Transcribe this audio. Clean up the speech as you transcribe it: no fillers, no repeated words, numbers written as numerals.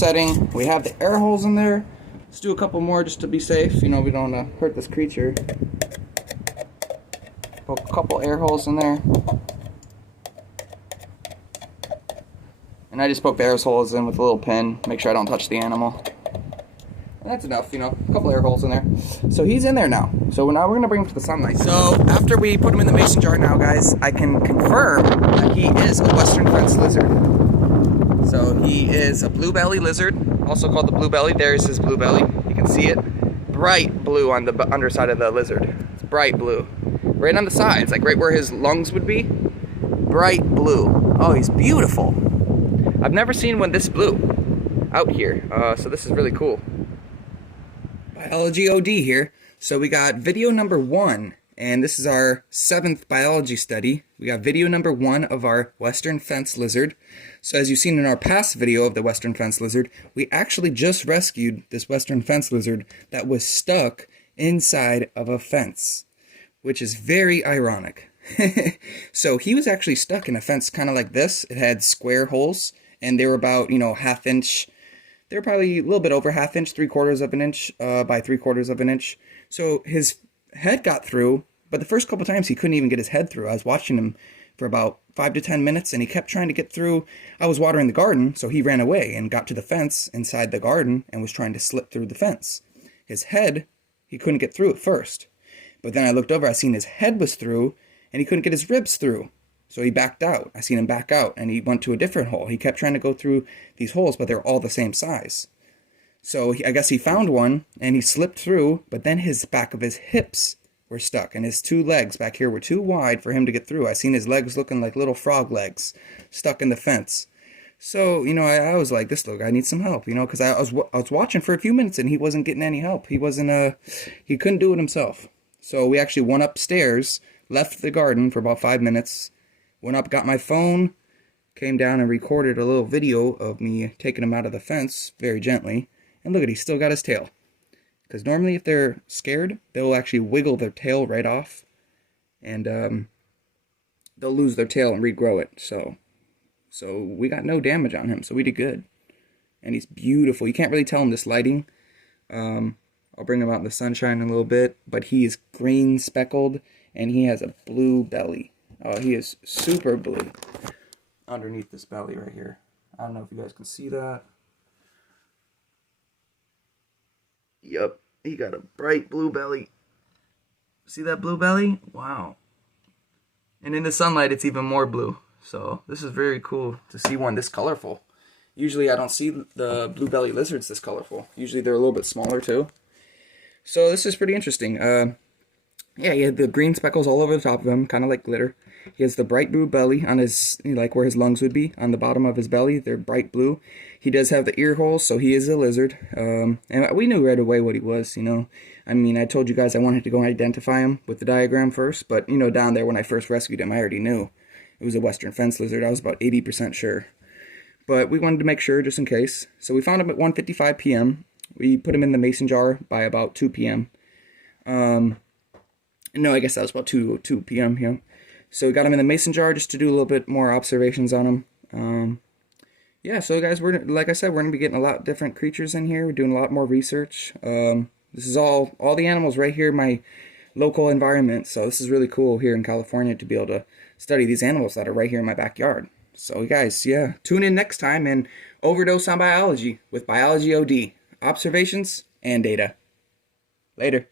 setting. We have the air holes in there. Let's do a couple more just to be safe. You know, we don't want to hurt this creature. Put a couple air holes in there. And I just poke the air holes in with a little pin. Make sure I don't touch the animal. And that's enough, you know, a couple air holes in there. So he's in there now. So now we're going to bring him to the sunlight. So after we put him in the mason jar now, guys, I can confirm that he is a western fence lizard. So he is a blue belly lizard, also called the blue belly. There's his blue belly. You can see it. Bright blue on the underside of the lizard. It's bright blue. Right on the sides, like right where his lungs would be. Bright blue. Oh, he's beautiful. I've never seen one this blue out here. So this is really cool. Biology OD here. So we got video number 1, and this is our 7th biology study. We got video number 1 of our western fence lizard. So as you've seen in our past video of the western fence lizard, we actually just rescued this western fence lizard that was stuck inside of a fence, which is very ironic. So he was actually stuck in a fence kind of like this. It had square holes, and they were about, you know, ½ inch. They're probably a little bit over ½ inch, 3/4 of an inch by 3/4 of an inch. So his head got through, but the first couple times he couldn't even get his head through. I was watching him for about 5 to 10 minutes, and he kept trying to get through. I was watering the garden, so he ran away and got to the fence inside the garden and was trying to slip through the fence. His head, he couldn't get through at first. But then I looked over, I seen his head was through, and he couldn't get his ribs through. So he backed out. I seen him back out, and he went to a different hole. He kept trying to go through these holes, but they're all the same size. So I guess he found one, and he slipped through, but then his back of his hips were stuck, and his 2 legs back here were too wide for him to get through. I seen his legs looking like little frog legs stuck in the fence. So, you know, I was like, this little guy needs some help, you know, because I was watching for a few minutes, and he wasn't getting any help. He couldn't do it himself. So we actually went upstairs, left the garden for about 5 minutes, went up, got my phone, came down and recorded a little video of me taking him out of the fence very gently. And look at, he's still got his tail. Because normally if they're scared, they'll actually wiggle their tail right off. And they'll lose their tail and regrow it. So we got no damage on him, so we did good. And he's beautiful. You can't really tell in this lighting. I'll bring him out in the sunshine in a little bit. But he is green speckled, and he has a blue belly. Oh, he is super blue underneath this belly right here. I don't know if you guys can see that. Yep, he got a bright blue belly. See that blue belly? Wow. And in the sunlight, it's even more blue. So this is very cool to see one this colorful. Usually I don't see the blue belly lizards this colorful. Usually they're a little bit smaller too. So this is pretty interesting. Yeah, he had the green speckles all over the top of him, kind of like glitter. He has the bright blue belly on his, like where his lungs would be, on the bottom of his belly. They're bright blue. He does have the ear holes, so he is a lizard. And we knew right away what he was, you know. I mean, I told you guys I wanted to go identify him with the diagram first, but, you know, down there when I first rescued him, I already knew it was a western fence lizard. I was about 80% sure. But we wanted to make sure just in case. So we found him at 1:55 p.m. We put him in the mason jar by about 2 p.m. No, I guess that was about 2 p.m. Yeah. So we got him in the mason jar just to do a little bit more observations on him. Yeah, so guys, like I said, we're going to be getting a lot different creatures in here. We're doing a lot more research. This is all the animals right here in my local environment. So this is really cool here in California to be able to study these animals that are right here in my backyard. So guys, yeah, tune in next time and overdose on biology with Biology OD. Observations and data. Later.